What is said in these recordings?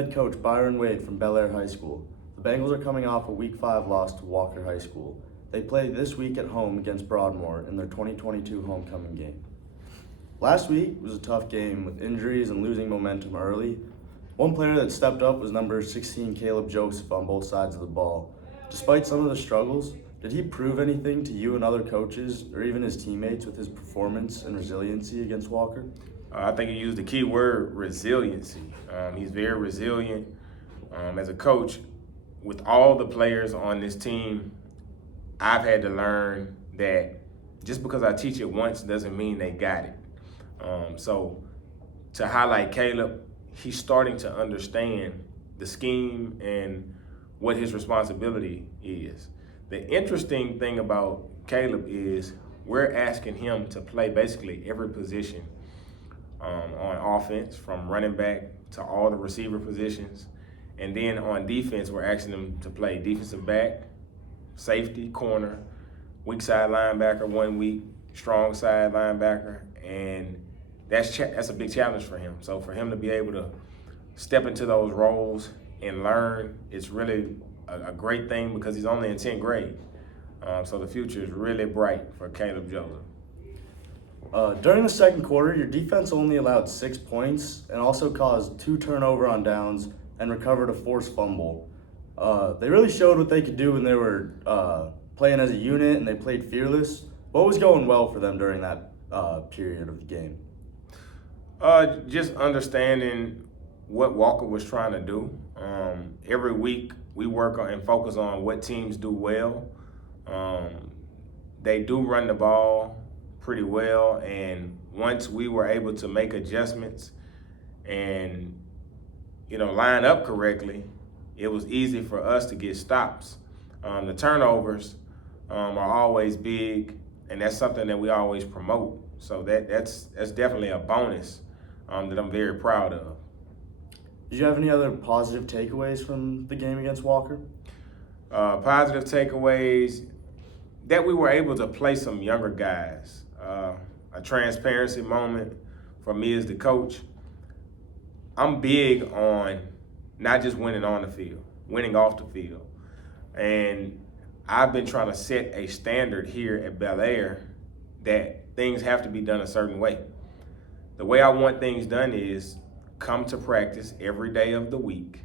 head coach Byron from Belaire High School. The Bengals are coming off a Week 5 loss to Walker High School. They play this week at home against Broadmoor in their 2022 homecoming game. Last week was a tough game with injuries and losing momentum early. One player that stepped up was number 16 Caleb Joseph on both sides of the ball. Despite some of the struggles, did he prove anything to you and other coaches or even his teammates with his performance and resiliency against Walker? I think he used the key word, resiliency. He's very resilient. As a coach, with all the players on this team, I've had to learn that just because I teach it once doesn't mean they got it. So to highlight Caleb, he's starting to understand the scheme and what his responsibility is. The interesting thing about Caleb is we're asking him to play basically every position on offense, from running back to all the receiver positions. And then on defense, we're asking him to play defensive back, safety, corner, weak side linebacker 1 week, strong side linebacker, and that's a big challenge for him. So for him to be able to step into those roles and learn, it's really a great thing because he's only in 10th grade. So the future is really bright for Caleb Joseph. During the second quarter, your defense only allowed 6 points and also caused 2 turnover on downs and recovered a forced fumble. They really showed what they could do when they were playing as a unit and they played fearless. What was going well for them during that period of the game? Just understanding what Walker was trying to do. Every week we work on and focus on what teams do well. They do run the ball pretty well, and once we were able to make adjustments and line up correctly, it was easy for us to get stops. The turnovers are always big, and that's something that we always promote. So that's definitely a bonus that I'm very proud of. Did you have any other positive takeaways from the game against Walker? Positive takeaways, that we were able to play some younger guys. A transparency moment for me as the coach. I'm big on not just winning on the field, winning off the field. And I've been trying to set a standard here at Belaire that things have to be done a certain way. The way I want things done is come to practice every day of the week,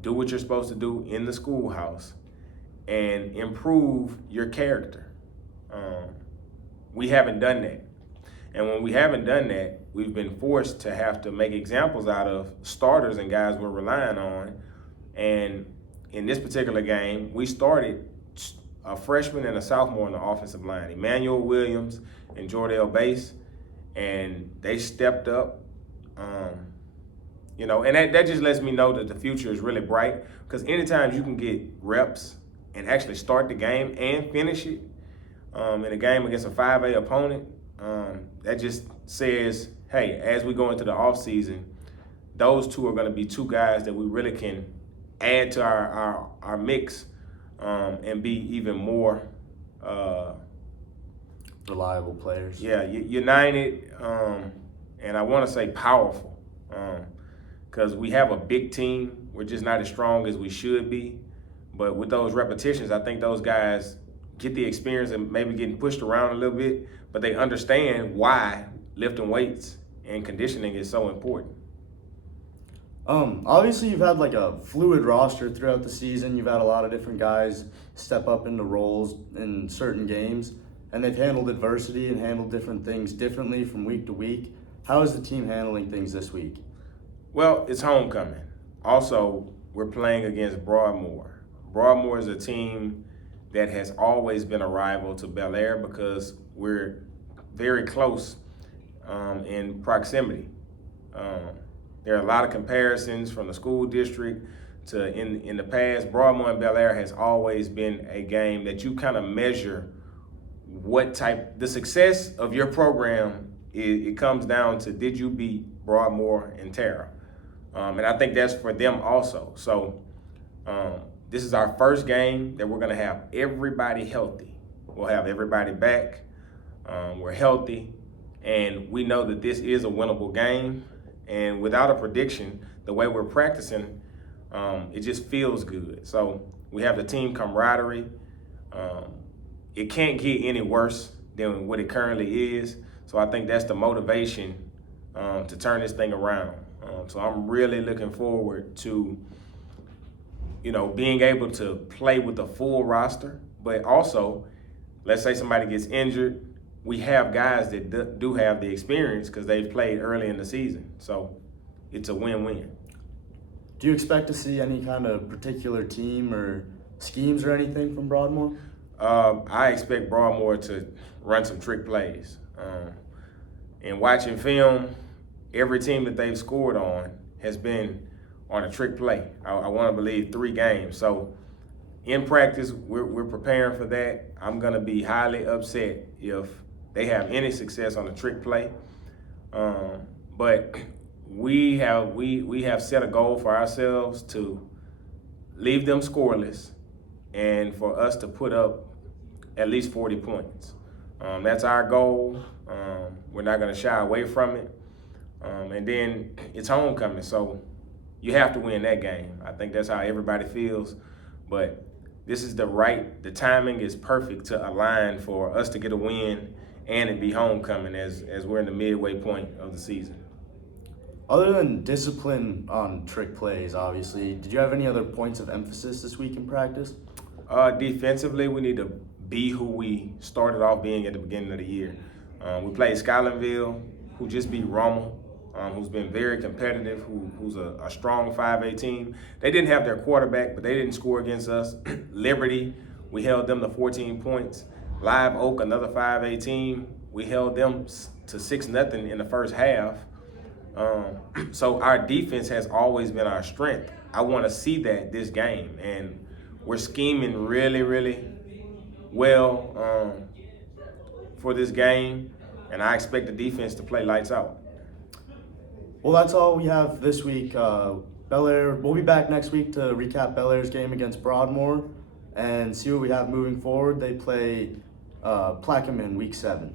do what you're supposed to do in the schoolhouse, and improve your character. We haven't done that. And when we haven't done that, we've been forced to have to make examples out of starters and guys we're relying on. And in this particular game, we started a freshman and a sophomore on the offensive line, Emmanuel Williams and Jordell Bass, and they stepped up. And that just lets me know that the future is really bright, because anytime you can get reps and actually start the game and finish it in a game against a 5A opponent, that just says, hey, as we go into the offseason, those two are going to be two guys that we really can add to our mix and be even more reliable players. Yeah, united, and I want to say powerful, because we have a big team. We're just not as strong as we should be. But with those repetitions, I think those guys get the experience and maybe getting pushed around a little bit, but they understand why lifting weights and conditioning is so important. Obviously you've had like a fluid roster throughout the season. You've had a lot of different guys step up into roles in certain games, and they've handled adversity and handled different things differently from week to week. How is the team handling things this week? Well, it's homecoming. Also, we're playing against Broadmoor. Broadmoor is a team that has always been a rival to Belaire because we're very close in proximity. There are a lot of comparisons from the school district to in the past. Broadmoor and Belaire has always been a game that you kind of measure the success of your program. It comes down to, did you beat Broadmoor and Tara? And I think that's for them also. So this is our first game that we're going to have everybody healthy. We'll have everybody back. We're healthy, and we know that this is a winnable game. And without a prediction, the way we're practicing, it just feels good. So we have the team camaraderie. It can't get any worse than what it currently is. So I think that's the motivation to turn this thing around. So I'm really looking forward to, being able to play with a full roster, but also, let's say somebody gets injured, we have guys that do have the experience because they've played early in the season. So it's a win-win. Do you expect to see any kind of particular team or schemes or anything from Broadmoor? I expect Broadmoor to run some trick plays. And watching film, every team that they've scored on has been on a trick play. I want to believe 3 games. So in practice, we're preparing for that. I'm going to be highly upset if they have any success on a trick play. But we have set a goal for ourselves to leave them scoreless and for us to put up at least 40 points. That's our goal. We're not going to shy away from it. And then it's homecoming, so you have to win that game. I think that's how everybody feels. But this is the timing is perfect to align for us to get a win and it be homecoming as we're in the midway point of the season. Other than discipline on trick plays, obviously, did you have any other points of emphasis this week in practice? Defensively, we need to be who we started off being at the beginning of the year. We played Skylandville, who just beat Rommel, who's been very competitive, who's a strong 5A team. They didn't have their quarterback, but they didn't score against us. Liberty, we held them to 14 points. Live Oak, another 5A team, we held them to 6-0 in the first half. So our defense has always been our strength. I want to see that this game, and we're scheming really, really well for this game, and I expect the defense to play lights out. Well, that's all we have this week. Belaire, we'll be back next week to recap Belaire's game against Broadmoor and see what we have moving forward. They play Plaquemine week 7.